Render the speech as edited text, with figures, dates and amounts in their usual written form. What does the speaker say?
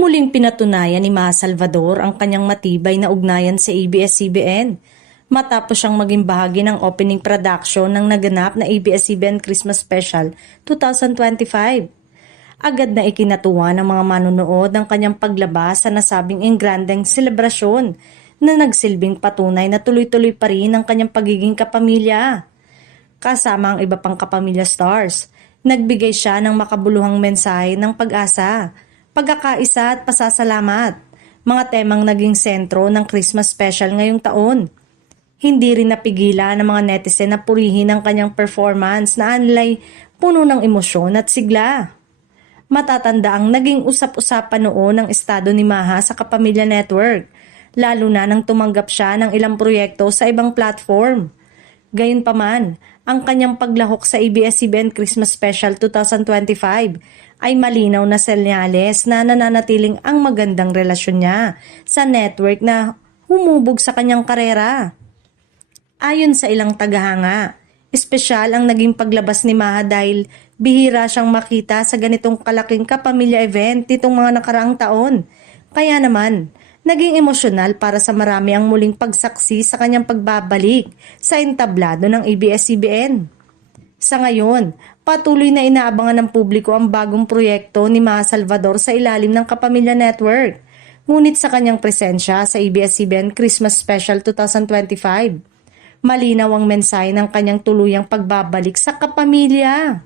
Muling pinatunayan ni Maha Salvador ang kanyang matibay na ugnayan sa ABS-CBN matapos siyang maging bahagi ng opening production ng naganap na ABS-CBN Christmas Special 2025. Agad na ikinatuwa ng mga manonood ang kanyang paglabas sa nasabing engrandeng selebrasyon na nagsilbing patunay na tuloy-tuloy pa rin ang kanyang pagiging kapamilya. Kasama ang iba pang kapamilya stars, nagbigay siya ng makabuluhang mensahe ng pag-asa, pagkakaisa at pasasalamat, mga temang naging sentro ng Christmas special ngayong taon. Hindi rin napigilan ng mga netizen na purihin ang kanyang performance na anilay puno ng emosyon at sigla. Matatanda ang naging usap-usapan noon ng estado ni Maha sa Kapamilya Network, lalo na nang tumanggap siya ng ilang proyekto sa ibang platform. Gayunpaman, ang kanyang paglahok sa ABS-CBN Christmas Special 2025 ay malinaw na senyales na nananatiling ang magandang relasyon niya sa network na humubog sa kanyang karera. Ayon sa ilang tagahanga, espesyal ang naging paglabas ni Maha dahil bihira siyang makita sa ganitong kalaking kapamilya event nitong mga nakaraang taon. Kaya naman, naging emosyonal para sa marami ang muling pagsaksi sa kanyang pagbabalik sa entablado ng ABS-CBN. Sa ngayon, patuloy na inaabangan ng publiko ang bagong proyekto ni Maha Salvador sa ilalim ng Kapamilya Network. Ngunit sa kanyang presensya sa ABS-CBN Christmas Special 2025, malinaw ang mensahe ng kanyang tuluyang pagbabalik sa kapamilya.